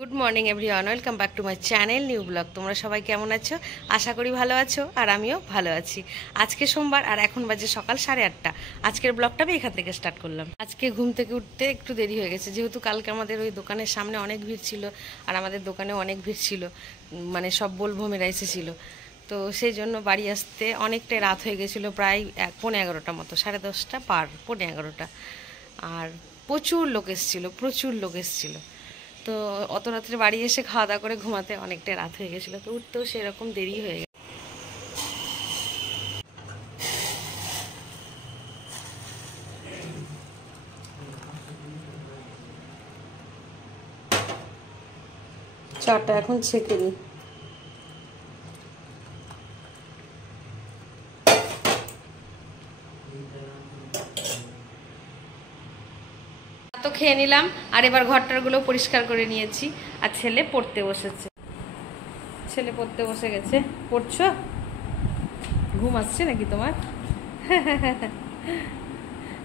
Good morning everyone, welcome back to my channel new blog. তোমরা সবাই কেমন আছো? আশা করি ভালো আছো, আর আমিও ভালো আছি। আজকে সোমবার আর এখন বাজে সকাল 8:30। আজকের ব্লগটা আমি এখান থেকে স্টার্ট করলাম। আজকে ঘুম থেকে উঠতে একটু দেরি হয়ে গেছে, যেহেতু কালকে আমাদের ওই দোকানের সামনে অনেক ভিড় ছিল, আর আমাদের দোকানেও অনেক ভিড় ছিল, মানে সব বোলভোমেরা এসেছিল। তো সেই জন্য বাড়ি আসতে অনেকটাই রাত হয়ে গেছিলো, প্রায় 11:45 মতো, 10:30 পার 11:45। আর প্রচুর লোক এসেছিলো। তো অত রাত্রে বাড়ি এসে খাওয়া দাওয়া করে ঘুমাতে অনেকটা রাত হয়ে গেছিলো, তো উঠতেও সেরকম দেরি হয়ে গেছে। চাটা এখন ছেঁকে নিই। তো খেয়ে নিলাম, আর এবার ঘরটারগুলো পরিষ্কার করে নিয়েছি। আর ছেলে পড়তে বসে গেছে। পড়ছো? ঘুম আসছে নাকি তোমার?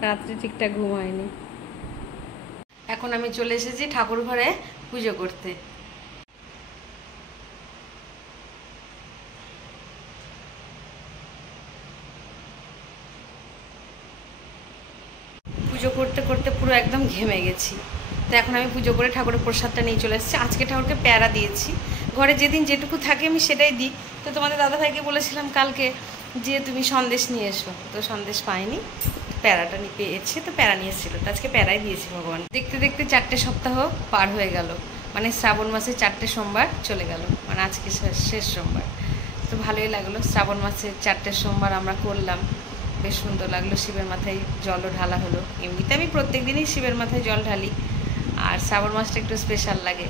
রাত্রে ঠিকঠাক ঘুম হয়নি। এখন আমি চলে এসেছি ঠাকুর ঘরে পুজো করতে। পুজো করতে করতে পুরো একদম ঘেমে গেছি। তো এখন আমি পুজো করে ঠাকুরের প্রসাদটা নিয়ে চলে এসেছি। আজকে ঠাকুরকে প্যারা দিয়েছি। ঘরে যেদিন যেটুকু থাকে আমি সেটাই দিই। তো তোমাদের দাদাভাইকে বলেছিলাম কালকে যে তুমি সন্দেশ নিয়ে এসো, তো সন্দেশ পাইনি, প্যারাটা নিয়ে পেয়েছি, তো প্যারা নিয়ে এসেছিলো, তো আজকে প্যারাই দিয়েছি ভগবান। দেখতে দেখতে 4টে সপ্তাহ পার হয়ে গেল, মানে শ্রাবণ মাসে 4টে সোমবার চলে গেল, মানে আজকে শেষ সোমবার। তো ভালোই লাগলো, শ্রাবণ মাসে 4টে সোমবার আমরা করলাম, বেশ সুন্দর লাগলো। শিবের মাথায় জলও ঢালা হলো। এমনিতে আমি প্রত্যেক দিনই শিবের মাথায় জল ঢালি, আর শ্রাবণ মাসটা একটু স্পেশাল লাগে।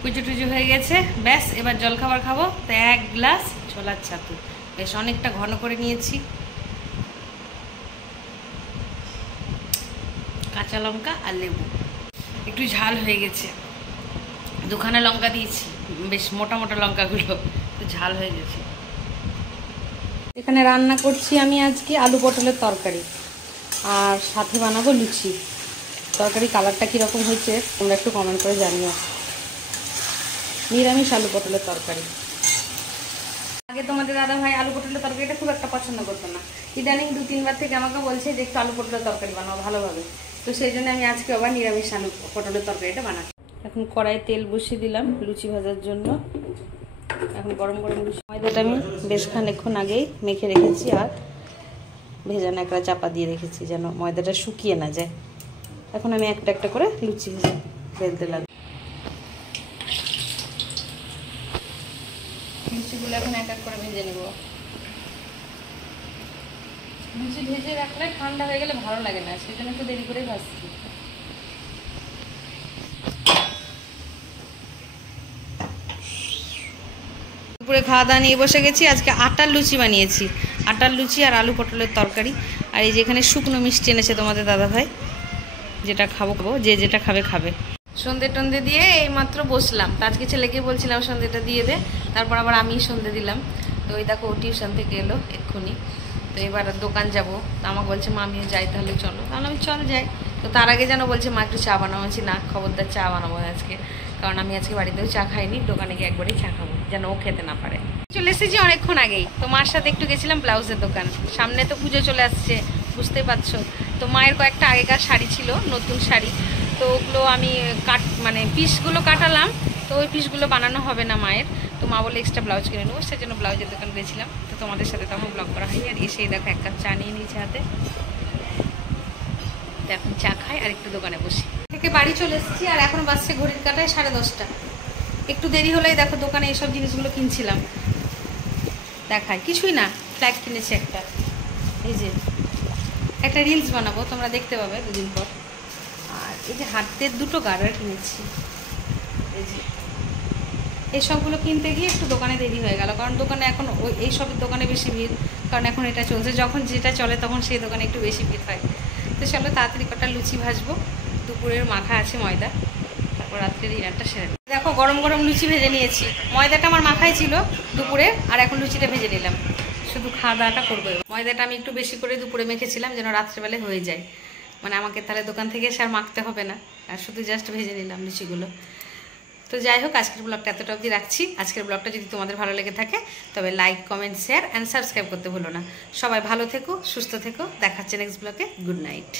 পুজো টুজো হয়ে গেছে, ব্যাস এবার জলখাবার খাবো। তো 1 গ্লাস ছোলার ছাতু, বেশ অনেকটা ঘন করে নিয়েছি। কাঁচা লঙ্কা আর লেবু, একটু ঝাল হয়ে গেছে, 2খানা লঙ্কা দিয়েছি, বেশ মোটা মোটা লঙ্কাগুলো, তো ঝাল হয়ে গেছে। এখানে রান্না করছি আমি আজকে আলু পটলের তরকারি, আর সাথে বানাবো লুচি। তরকারি কালারটা কীরকম হয়েছে তোমরা একটু কমেন্ট করে জানিও। নিরামিষ আলু পটলের তরকারি। আগে তোমাদের দাদা ভাই আলু পটলের তরকারিটা খুব একটা পছন্দ করতো না, ইদানিং 2-3বার থেকে আমাকে বলছে যে একটু আলু পটলের তরকারি বানাও ভালোভাবে। তো সেই জন্য আমি আজকে আবার নিরামিষ আলু পটলের তরকারিটা বানাচ্ছি। এখন কড়াইয়ে তেল বসিয়ে দিলাম লুচি ভাজার জন্য। এখন গরম গরম লুচি, ময়দাটা আমি বেশ খানিকক্ষণ আগেই মেখে রেখেছি, আর ভেজা ন্যাকড়া চাপা দিয়ে রেখেছি যেন ময়দাটা শুকিয়ে না যায়। এখন আমি একটা একটা করে লুচি বেলতে লাগবো। লুচিগুলো এখন এক এক করে ভেজে নেব। লুচি ভেজে রাখলে ঠান্ডা হয়ে গেলে ভালো লাগে না, সেই জন্য একটু দেরি করে ভাজছি। দুপুরে খাওয়া দাওয়া নিয়ে বসে গেছি। আজকে আটার লুচি বানিয়েছি, আটার লুচি আর আলু পটলের তরকারি। আর এই যেখানে শুকনো মিষ্টি এনেছে তোমাদের দাদাভাই, যেটা খাবো যে যেটা খাবে। সন্ধে টন্ধে দিয়ে এইমাত্র বসলাম, তো আজকে ছেলেকে বলছিলাম সন্ধেটা দিয়ে দে, তারপর আবার আমি সন্ধে দিলাম। তো ওই দেখো টিউশন থেকে এলো এক্ষুনি। তো এবার দোকান যাব, তো আমাকে বলছে মা আমিও যাই, তাহলে চলো। তাহলে আমি চল যাই। তো তার আগে যেন বলছে মা একটু চা বানাবো। বলছি না, খবরদার চা বানাবো আজকে, কারণ আমি আজকে বাড়িতেও চা খাইনি, দোকানে গিয়ে একবারই চা খাবো, যেন ও খেতে না পারে। চলে এসেছি অনেকক্ষণ আগেই। তো মার সাথে একটু গেছিলাম ব্লাউজের দোকান, সামনে তো পুজো চলে আসছে, বুঝতেই পারছো। তো মায়ের কয়েকটা আগেকার শাড়ি ছিল, নতুন শাড়ি, তো ওগুলো আমি পিসগুলো কাটালাম। তো ওই পিসগুলো বানানো হবে না মায়ের, তো মা বলে এক্সট্রা ব্লাউজ কিনে নেবো, সেজন্য ব্লাউজের দোকান গেছিলাম। তো তোমাদের সাথে তখন ব্লগ করা হয়নি। আর এসেই দেখো 1 কাপ চা নিয়ে নিয়েছে হাতে, তো এখন চা খাই আর একটু দোকানে বসি। থেকে বাড়ি চলে এসেছি, আর এখন বাজছে ঘড়ির কাঁটায় 10:30। একটু দেরি হলেই দেখো দোকানে এইসব জিনিসগুলো কিনছিলাম, দেখায় কিছুই না। ফ্ল্যাগ কিনেছি একটা, এই যে একটা রিলস বানাবো, তোমরা দেখতে পাবে 2 দিন পর। আর এই যে হাতের 2টো গার্ডার কিনেছি, এই যে এইসবগুলো কিনতে গিয়ে একটু দোকানে দেরি হয়ে গেল, কারণ দোকানে এখন এইসবের দোকানে বেশি ভিড়, কারণ এখন এটা চলছে। যখন যেটা চলে তখন সেই দোকানে একটু বেশি ভিড় হয়। তো চলো তাড়াতাড়ি কটা লুচি ভাজবো, দুপুরের মাখা আছে ময়দা, তারপর রাত্রে ডিনারটা সেরে। দেখো গরম গরম লুচি ভেজে নিয়েছি, ময়দাটা আমার মাখাই ছিল দুপুরে, আর এখন লুচিটা ভেজে নিলাম, শুধু খাওয়া দাওয়াটা করবো। ময়দাটা আমি একটু বেশি করে দুপুরে মেখেছিলাম যেন রাত্রেবেলায় হয়ে যায়। মানে আমাকে তাহলে দোকান থেকে এসে আর মাখতে হবে না, আর শুধু জাস্ট ভেজে নিলাম লুচিগুলো। তো যাই হোক, আজকের ব্লগটা এতটা অবধি রাখছি। আজকের ব্লগটা যদি তোমাদের ভালো লেগে থাকে তবে like, comment, share and subscribe করতে ভুলো না। সবাই ভালো থেকো, সুস্থ থেকো, দেখা হচ্ছে নেক্সট ব্লগে। Good night.